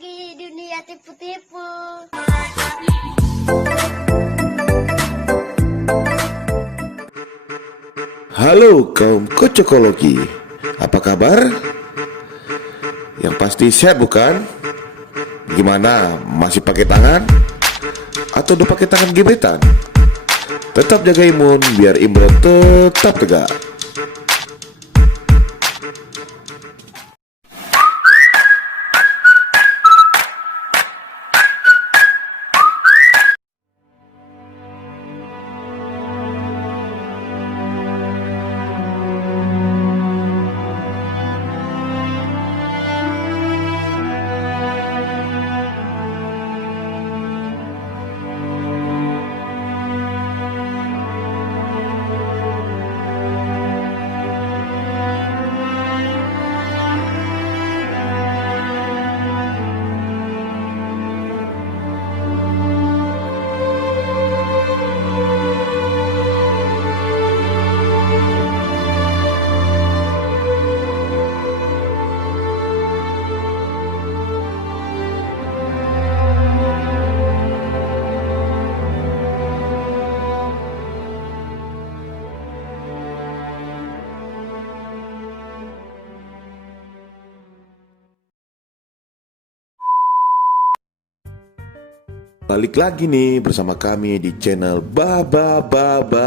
lagi dunia tipu-tipu. Halo kaum kocokologi, apa kabar? Yang pasti sehat bukan? Gimana, masih pakai tangan? Atau udah pakai tangan gebetan? Tetap jaga imun biar imun tetap tegak. Balik lagi nih bersama kami di channel Baba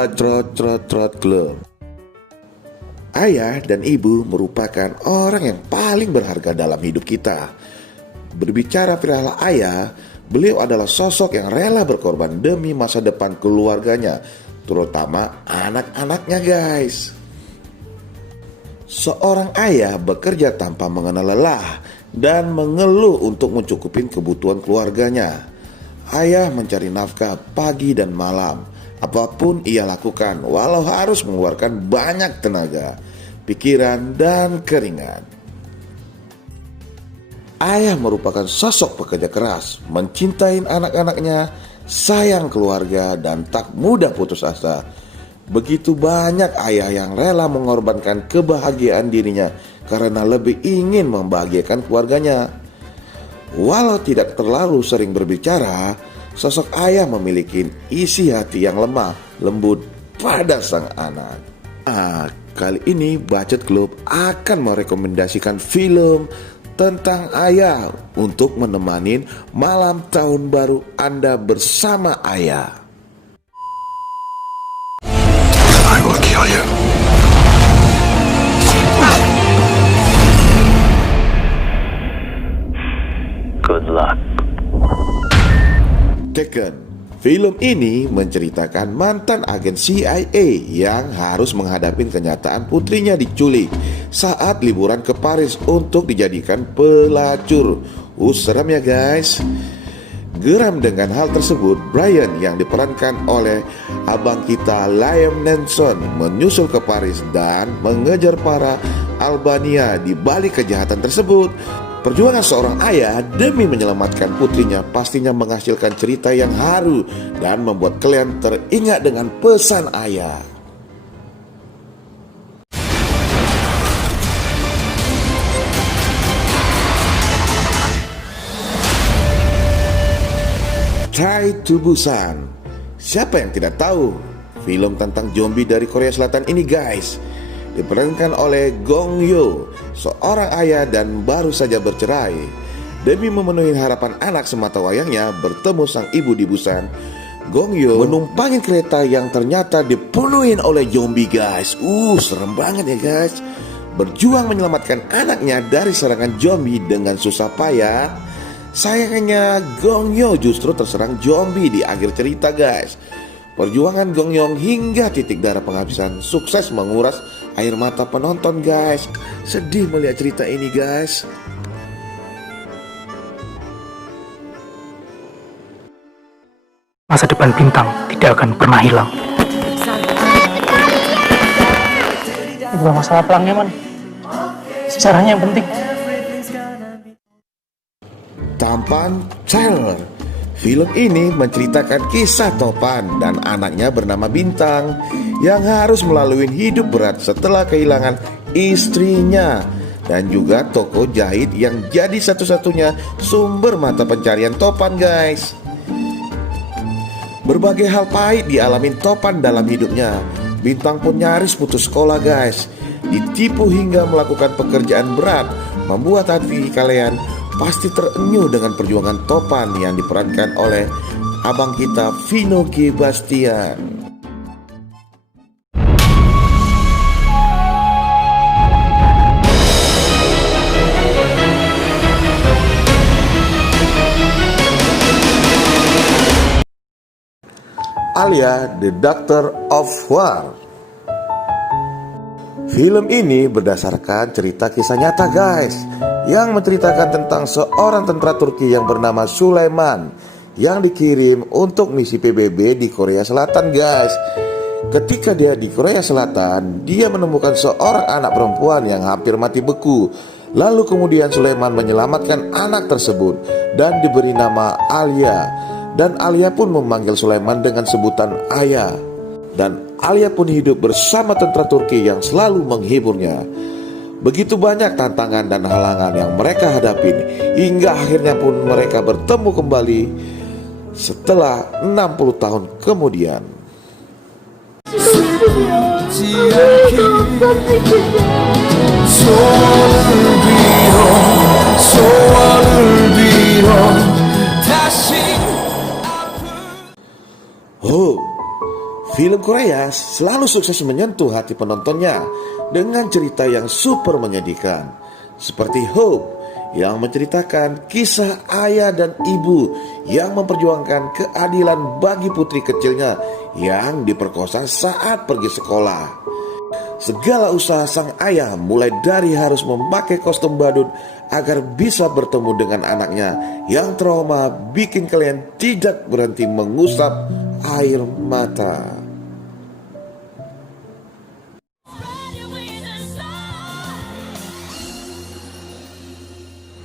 Trot Trot Trot Club. Ayah dan ibu merupakan orang yang paling berharga dalam hidup kita. Berbicara perihal ayah, beliau adalah sosok yang rela berkorban demi masa depan keluarganya, terutama anak-anaknya guys. Seorang ayah bekerja tanpa mengenal lelah dan mengeluh untuk mencukupin kebutuhan keluarganya. Ayah mencari nafkah pagi dan malam. Apapun ia lakukan, walau harus mengeluarkan banyak tenaga, pikiran, dan keringat. Ayah merupakan sosok pekerja keras, mencintai anak-anaknya, sayang keluarga, dan tak mudah putus asa. Begitu banyak ayah yang rela mengorbankan kebahagiaan dirinya karena lebih ingin membahagiakan keluarganya. Walau tidak terlalu sering berbicara, sosok ayah memiliki isi hati yang lemah, lembut pada sang anak. Kali ini Budget Club akan merekomendasikan film tentang ayah untuk menemani malam tahun baru Anda bersama ayah. I will kill you. Good luck. Taken. Film ini menceritakan mantan agen CIA yang harus menghadapi kenyataan putrinya diculik saat liburan ke Paris untuk dijadikan pelacur. Serem ya guys. Geram dengan hal tersebut, Brian yang diperankan oleh abang kita Liam Neeson menyusul ke Paris dan mengejar para Albania di balik kejahatan tersebut. Perjuangan seorang ayah demi menyelamatkan putrinya pastinya menghasilkan cerita yang haru dan membuat kalian teringat dengan pesan ayah. Train to Busan. Siapa yang tidak tahu film tentang zombie dari Korea Selatan ini guys? Diperankan oleh Gong Yoo, seorang ayah dan baru saja bercerai. Demi memenuhi harapan anak semata wayangnya bertemu sang ibu di Busan, Gong Yoo menumpangi kereta yang ternyata dipenuhi oleh zombie guys. Serem banget ya guys. Berjuang menyelamatkan anaknya dari serangan zombie dengan susah payah. Sayangnya Gong Yoo justru terserang zombie di akhir cerita guys. Perjuangan Gong Yoo hingga titik darah penghabisan sukses menguras air mata penonton guys. Sedih melihat cerita ini guys. Masa depan bintang tidak akan pernah hilang. Ini bukan masalah pelangnya man, sejarahnya yang penting. Tampan trailer. Film ini menceritakan kisah Topan dan anaknya bernama Bintang yang harus melalui hidup berat setelah kehilangan istrinya. dan juga toko jahit yang jadi satu-satunya sumber mata pencarian Topan guys. Berbagai hal pahit dialami Topan dalam hidupnya. Bintang pun nyaris putus sekolah guys, ditipu hingga melakukan pekerjaan berat. Membuat hati kalian pasti terenyuh dengan perjuangan Topan yang diperankan oleh abang kita Vino G. Bastian. Alia, The Doctor of War. Film ini berdasarkan cerita kisah nyata guys, yang menceritakan tentang seorang tentara Turki yang bernama Sulaiman yang dikirim untuk misi PBB di Korea Selatan guys. Ketika dia di Korea Selatan, dia menemukan seorang anak perempuan yang hampir mati beku. Lalu kemudian Sulaiman menyelamatkan anak tersebut dan diberi nama Alia. Dan Alia pun memanggil Sulaiman dengan sebutan ayah. Dan Alia pun hidup bersama tentara Turki yang selalu menghiburnya. Begitu banyak tantangan dan halangan yang mereka hadapi, hingga akhirnya pun mereka bertemu kembali setelah 60 tahun kemudian. Oh, film Korea selalu sukses menyentuh hati penontonnya dengan cerita yang super menyedihkan, seperti Hope yang menceritakan kisah ayah dan ibu yang memperjuangkan keadilan bagi putri kecilnya yang diperkosa saat pergi sekolah. Segala usaha sang ayah, mulai dari harus memakai kostum badut agar bisa bertemu dengan anaknya yang trauma, bikin kalian tidak berhenti mengusap air mata.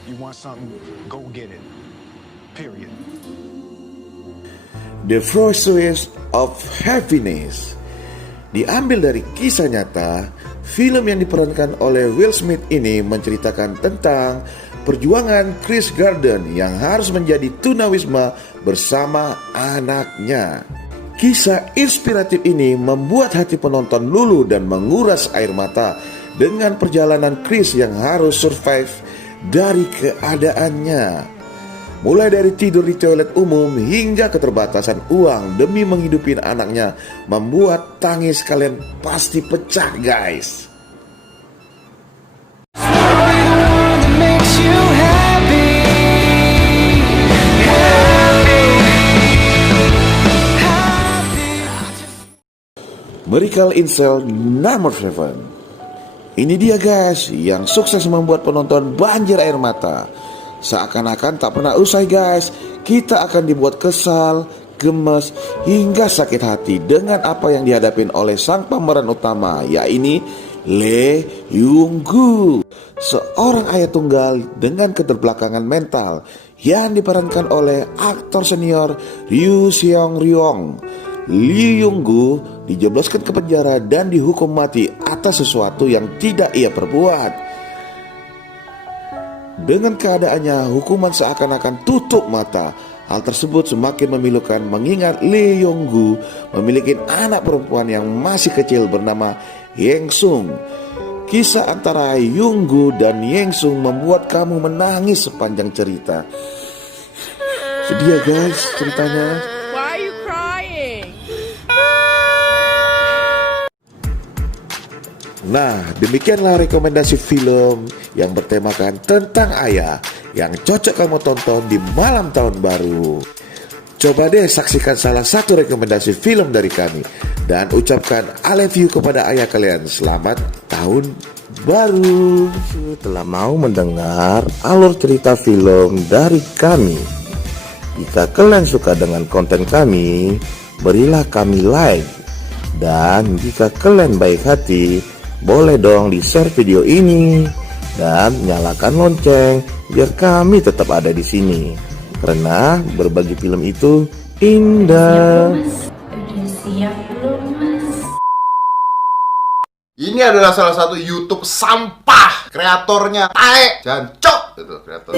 You want something, go get it. Period. The Pursuit of Happiness diambil dari kisah nyata. Film yang diperankan oleh Will Smith ini menceritakan tentang perjuangan Chris Garden yang harus menjadi tunawisma bersama anaknya. Kisah inspiratif ini membuat hati penonton luluh dan menguras air mata dengan perjalanan Chris yang harus survive dari keadaannya. Mulai dari tidur di toilet umum hingga keterbatasan uang demi menghidupi anaknya, membuat tangis kalian pasti pecah guys. Miracle in Cell Number 7. Ini dia guys yang sukses membuat penonton banjir air mata. Seakan-akan tak pernah usai guys, kita akan dibuat kesal, gemes, hingga sakit hati dengan apa yang dihadapin oleh sang pemeran utama, yaitu Lee Young-gu, seorang ayah tunggal dengan keterbelakangan mental yang diperankan oleh aktor senior Ryu Seong-ryong. Lee Young-gu dijebloskan ke penjara dan dihukum mati atas sesuatu yang tidak ia perbuat. Dengan keadaannya, hukuman seakan-akan tutup mata. Hal tersebut semakin memilukan mengingat Lee Young-gu memiliki anak perempuan yang masih kecil bernama Yengsung. Kisah antara Young-gu dan Yengsung membuat kamu menangis sepanjang cerita. Sedih ya guys ceritanya. Why are you crying? Nah, demikianlah rekomendasi film yang bertemakan tentang ayah yang cocok kamu tonton di malam tahun baru. Coba deh saksikan salah satu rekomendasi film dari kami dan ucapkan I love you kepada ayah kalian. Selamat tahun baru. Telah mau mendengar alur cerita film dari kami. Jika kalian suka dengan konten kami, berilah kami like. Dan jika kalian baik hati, boleh dong di-share video ini dan nyalakan lonceng biar kami tetap ada di sini. Karena berbagi film itu indah. Udah siap belum, Mas? Ini Ini adalah salah satu YouTube sampah. Kreatornya tae, jancok gitu kreator.